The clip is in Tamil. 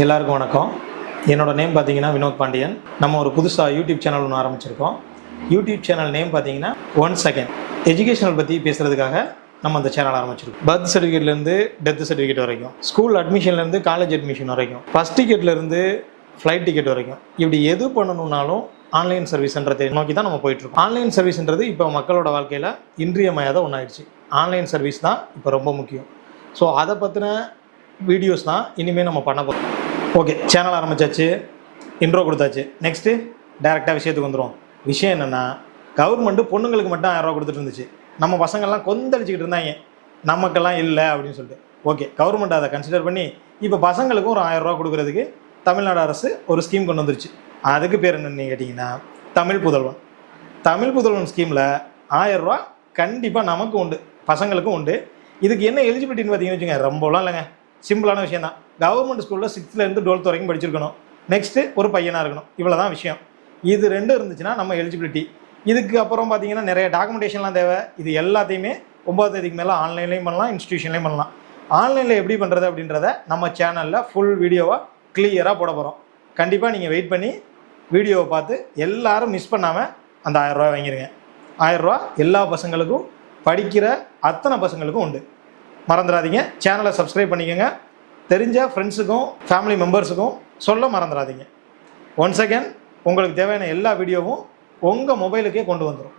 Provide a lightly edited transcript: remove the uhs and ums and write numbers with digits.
எல்லாருக்கும் வணக்கம். என்னோட நேம் பார்த்தீங்கன்னா வினோத் பாண்டியன். நம்ம ஒரு புதுசாக யூடியூப் சேனல் ஒன்று ஆரம்பிச்சிருக்கோம். யூடியூப் சேனல் நேம் பார்த்தீங்கன்னா 1 செகண்ட் எஜுகேஷனல் பற்றி பேசுகிறதுக்காக நம்ம அந்த சேனல் ஆரம்பிச்சிருக்கோம். பர்த் சர்டிஃபிகேட்லேருந்து டெத் சர்டிஃபிகேட் வரைக்கும், ஸ்கூல் அட்மிஷன்லேருந்து காலேஜ் அட்மிஷன் வரைக்கும், ஃபஸ்ட் டிக்கெட்லேருந்து ஃப்ளைட் டிக்கெட் வரைக்கும், இப்படி எது பண்ணணுன்னாலும் ஆன்லைன் சர்வீஸ்ன்றதை நோக்கி தான் நம்ம போயிட்டுருக்கோம். ஆன்லைன் சர்வீஸ்ன்றது இப்போ மக்களோட வாழ்க்கையில் இன்றியமையாத ஒன்றாயிடுச்சு. ஆன்லைன் சர்வீஸ் தான் இப்போ ரொம்ப முக்கியம். ஸோ அதை பற்றின வீடியோஸ் தான் இனிமேல் நம்ம பண்ண போகிறோம். ஓகே, சேனல் ஆரம்பித்தாச்சு, இன்ட்ரோ கொடுத்தாச்சு. நெக்ஸ்ட்டு டேரெக்டாக விஷயத்துக்கு வந்துடும். விஷயம் என்னென்னா, கவர்மெண்ட்டு பொண்ணுங்களுக்கு மட்டும் 1000 ரூபா கொடுத்துட்டு இருந்துச்சு. நம்ம பசங்கள்லாம் கொந்தளிச்சிக்கிட்டு இருந்தாங்க, நமக்கெல்லாம் இல்லை அப்படின்னு சொல்லிட்டு. ஓகே, கவர்மெண்ட் அதை கன்சிடர் பண்ணி இப்போ பசங்களுக்கும் ஒரு 1000 ரூபா கொடுக்குறதுக்கு தமிழ்நாடு அரசு ஒரு ஸ்கீம் கொண்டு வந்துருச்சு. அதுக்கு பேர் என்னன்னு கேட்டிங்கன்னா தமிழ் புதல்வன். தமிழ் புதல்வன் ஸ்கீமில் 1000 ரூபா கண்டிப்பாக நமக்கும் உண்டு, பசங்களுக்கும் உண்டு. இதுக்கு என்ன எலிஜிபிலிட்டின்னு பார்த்தீங்கன்னு வச்சுக்கோங்க, ரொம்பலாம் இல்லைங்க, சிம்பிளான விஷயம் தான். கவர்மெண்ட் ஸ்கூலில் 6th-12th வரைக்கும் படிச்சிருக்கணும். நெக்ஸ்ட்டு ஒரு பையனாக இருக்கணும், இவ்வளோ தான் விஷயம். இது ரெண்டும் இருந்துச்சுன்னா நம்ம எலிஜிபிலிட்டி. இதுக்கு அப்புறம் பார்த்தீங்கன்னா நிறைய டாக்குமெண்டேஷன்லாம் தேவை. இது எல்லாத்தையுமே 9ஆம் தேதிக்கு மேலே ஆன்லைன்லேயும் பண்ணலாம், இன்ஸ்டியூஷன்லேயும் பண்ணலாம். ஆன்லைனில் எப்படி பண்ணுறது அப்படின்றத நம்ம சேனலில் ஃபுல் வீடியோவாக கிளியராக போட போகிறோம். கண்டிப்பாக நீங்கள் வெயிட் பண்ணி வீடியோவை பார்த்து எல்லாரும் மிஸ் பண்ணாமல் அந்த 1000 ரூபா வாங்கிடுங்க. 1000 ரூபா எல்லா பசங்களுக்கும், படிக்கிற அத்தனை பசங்களுக்கும் உண்டு. மறந்துடாதீங்க. சேனலை சப்ஸ்கிரைப் பண்ணிக்கோங்க. தெரிஞ்ச ஃப்ரெண்ட்ஸுக்கும் ஃபேமிலி மெம்பர்ஸுக்கும் சொல்ல மறந்துடாதீங்க. 1 செகண்ட் உங்களுக்கு தேவையான எல்லா வீடியோவும் உங்கள் மொபைலுக்கே கொண்டு வந்துடும்.